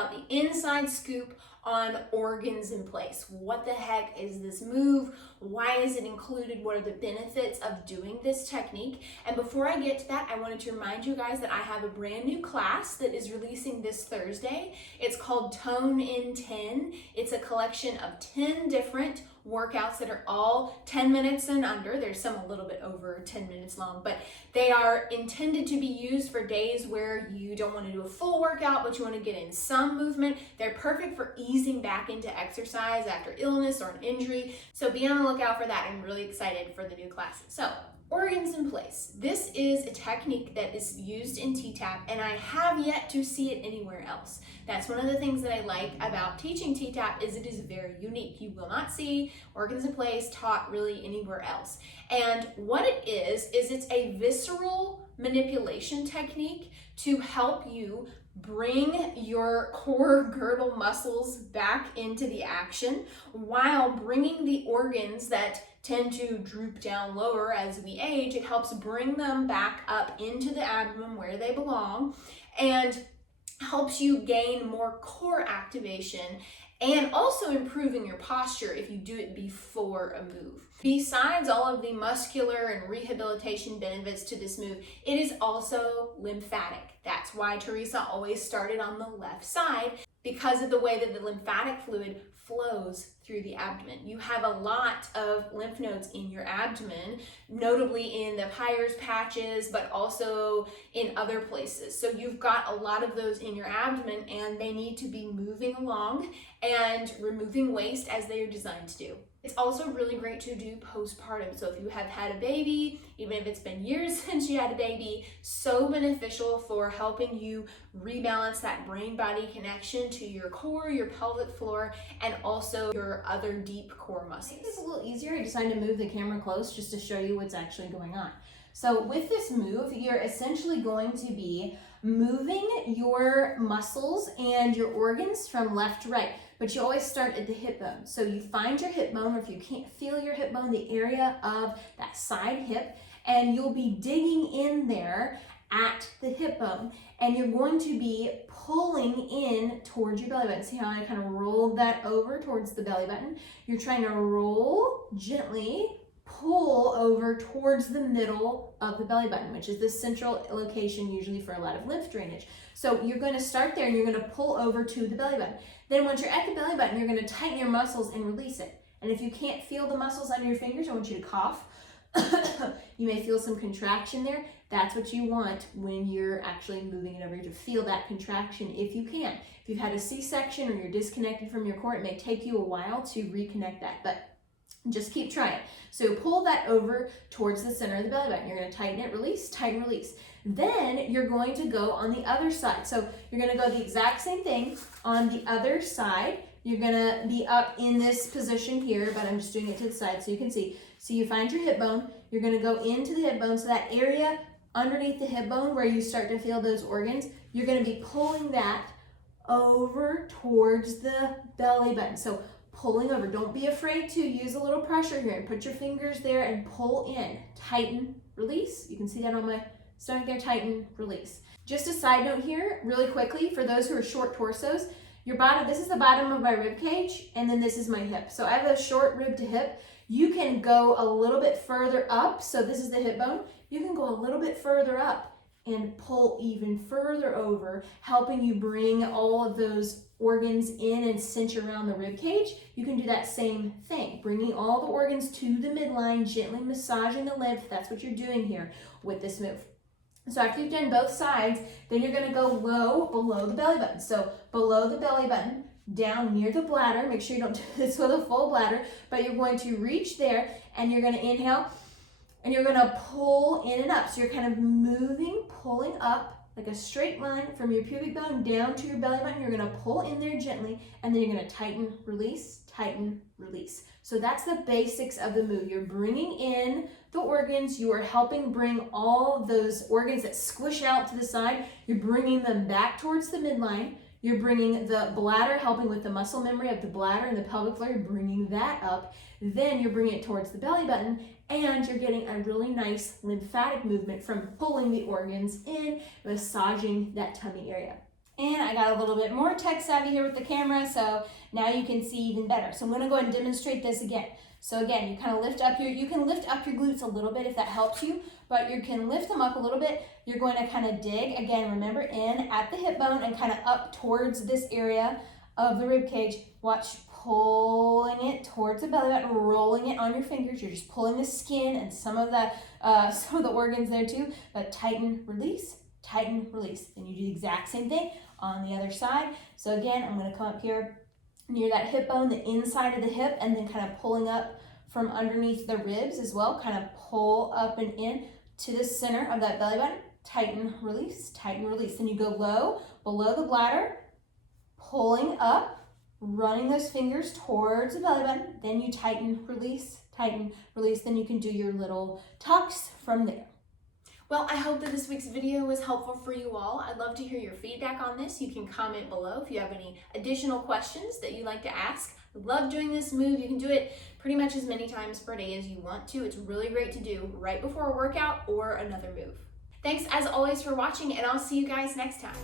out the inside scoop on organs in place. What the heck is this move? Why is it included? What are the benefits of doing this technique? And before I get to that, I wanted to remind you guys that I have a brand new class that is releasing this Thursday. It's called Tone in 10. It's a collection of 10 different workouts that are all 10 minutes and under. There's some a little bit over 10 minutes long, but they are intended to be used for days where you don't want to do a full workout, but you want to get in some movement. They're perfect for easing back into exercise after illness or an injury. So be on the lookout for that. I'm really excited for the new classes. So, organs in place. This is a technique that is used in T-Tapp, and I have yet to see it anywhere else. That's one of the things that I like about teaching T-Tapp is it is very unique. You will not see organs in place taught really anywhere else. And what it is it's a visceral manipulation technique to help you bring your core girdle muscles back into the action while bringing the organs that tend to droop down lower as we age. It helps bring them back up into the abdomen where they belong and helps you gain more core activation and also improving your posture if you do it before a move. Besides all of the muscular and rehabilitation benefits to this move, it is also lymphatic. That's why Teresa always started on the left side, because of the way that the lymphatic fluid flows through the abdomen. You have a lot of lymph nodes in your abdomen, notably in the Peyer's patches, but also in other places. So you've got a lot of those in your abdomen, and they need to be moving along and removing waste as they are designed to do. It's also really great to do postpartum. So if you have had a baby, even if it's been years since you had a baby, so beneficial for helping you rebalance that brain-body connection to your core, your pelvic floor, and also your other deep core muscles. It's a little easier. I decided to move the camera close just to show you what's actually going on. So with this move, you're essentially going to be moving your muscles and your organs from left to right, but you always start at the hip bone. So you find your hip bone, or if you can't feel your hip bone, the area of that side hip, and you'll be digging in there at the hip bone, and you're going to be pulling in towards your belly button. See how I kind of rolled that over towards the belly button? You're trying to roll gently, pull over towards the middle of the belly button, which is the central location usually for a lot of lymph drainage. So you're going to start there and you're going to pull over to the belly button. Then once you're at the belly button, you're going to tighten your muscles and release it. And if you can't feel the muscles under your fingers, I want you to cough. You may feel some contraction there. That's what you want when you're actually moving it over, to feel that contraction if you can. If you've had a C-section or you're disconnected from your core, it may take you a while to reconnect that, but just keep trying. So pull that over towards the center of the belly button. You're going to tighten it, release, tighten, release. Then you're going to go on the other side. So you're going to go the exact same thing on the other side. You're going to be up in this position here, but I'm just doing it to the side so you can see. So you find your hip bone. You're going to go into the hip bone. So that area underneath the hip bone where you start to feel those organs, you're going to be pulling that over towards the belly button. So pulling over. Don't be afraid to use a little pressure here and put your fingers there and pull in. Tighten, release. You can see that on my stomach there. Tighten, release. Just a side note here, really quickly, for those who are short torsos, your bottom, this is the bottom of my rib cage, and then this is my hip. So I have a short rib to hip. You can go a little bit further up. So this is the hip bone. You can go a little bit further up and pull even further over, helping you bring all of those organs in and cinch around the rib cage. You can do that same thing, bringing all the organs to the midline, gently massaging the lymph. That's what you're doing here with this move. So after you've done both sides, then you're going to go low below the belly button. So below the belly button, down near the bladder. Make sure you don't do this with a full bladder, but you're going to reach there and you're going to inhale and you're going to pull in and up. So you're kind of moving, pulling up like a straight line from your pubic bone down to your belly button. You're going to pull in there gently, and then you're going to tighten, release, tighten, release. So that's the basics of the move. You're bringing in the organs. You are helping bring all those organs that squish out to the side. You're bringing them back towards the midline. You're bringing the bladder, helping with the muscle memory of the bladder and the pelvic floor. You're bringing that up. Then you're bringing it towards the belly button, and you're getting a really nice lymphatic movement from pulling the organs in, massaging that tummy area. And I got a little bit more tech savvy here with the camera, so now you can see even better. So I'm gonna go ahead and demonstrate this again. So again, you kind of lift up you can lift up your glutes a little bit if that helps you, but you can lift them up a little bit. You're going to kind of dig, again, remember, in at the hip bone and kind of up towards this area of the rib cage. Watch, pulling it towards the belly button, rolling it on your fingers. You're just pulling the skin and some of the organs there too, but tighten, release, tighten, release. Then you do the exact same thing on the other side. So again, I'm going to come up here near that hip bone, the inside of the hip, and then kind of pulling up from underneath the ribs as well. Kind of pull up and in to the center of that belly button. Tighten, release, tighten, release. Then you go low, below the bladder, pulling up, running those fingers towards the belly button. Then you tighten, release, then you can do your little tucks from there. Well, I hope that this week's video was helpful for you all. I'd love to hear your feedback on this. You can comment below if you have any additional questions that you'd like to ask. I love doing this move. You can do it pretty much as many times per day as you want to. It's really great to do right before a workout or another move. Thanks as always for watching, and I'll see you guys next time.